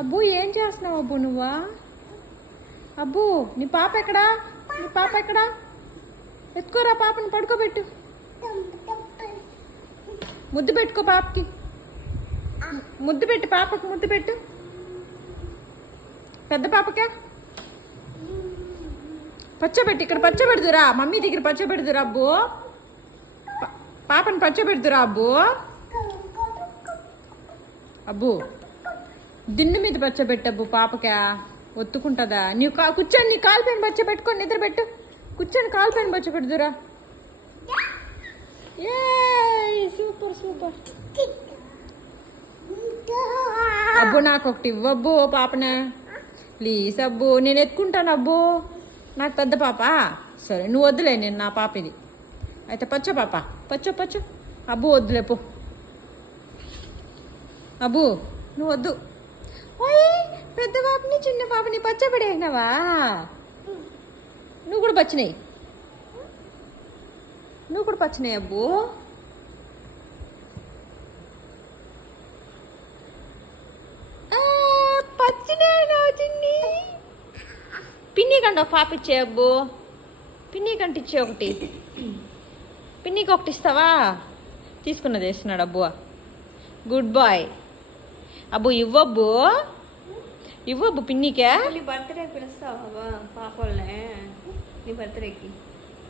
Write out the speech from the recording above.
అబ్బు ఏం చేస్తున్నావు అబ్బు నువ్వా? అబ్బు నీ పాప ఎక్కడా? నీ పాప ఎక్కడా? ఎత్తుకోరా పాపని, పడుకోబెట్టు. ముద్దు పెట్టుకో పాపకి, ముద్దు పెట్టు పాపకి, ముద్దు పెట్టు. పెద్ద పాపకే పచ్చబెట్టు, ఇక్కడ పచ్చబెడుతురా, మమ్మీ దగ్గర పచ్చబెడుతురా అబ్బు. పాపని పచ్చబెడుతురా అబ్బు. అబ్బు దిన్ను మీద పచ్చబెట్టబ్బు పాపకా, ఒత్తుకుంటుందా? నీవు కూర్చొని నీ కాలు పైన బచ్చ పెట్టుకొని నిద్ర పెట్టు. కూర్చొని కాలు పైన బచ్చ పెడుతురా. ఏ సూపర్ సూపర్. అబ్బు నాకు ఒకటి ఇవ్వబ్బు పాపనే ప్లీజ్ అబ్బు, నేను ఎత్తుకుంటాను అబ్బు. నాకు పెద్ద పాప, సరే నువ్వు వద్దులే, నేను నా పాప ఇది అయితే. పచ్చో పాప, పచ్చో పచ్చో. అబ్బు వద్దులే పో. అబ్బు నువ్వు వద్దు. ఓయ్ పెద్ద పాపని చిన్న పాపని పచ్చబడేసినావా? నువ్వు కూడా పచ్చినాయి, నువ్వు కూడా పచ్చినాయి అబ్బు. పచ్చినాయి చిన్ని. పిన్ని కంటే ఒక పాప ఇచ్చే అబ్బు, పిన్ని కంటే ఇచ్చే ఒకటి. పిన్నికి ఒకటి ఇస్తావా? తీసుకున్నది వేస్తున్నాడు అబ్బు. గుడ్ బాయ్ అబ్బు. ఇవ్వబ్బు, ఇవ్వబ్బు పిన్నికే. నీ బర్త్డే పిలుస్తావా పాప వాళ్ళనే నీ బర్త్డేకి?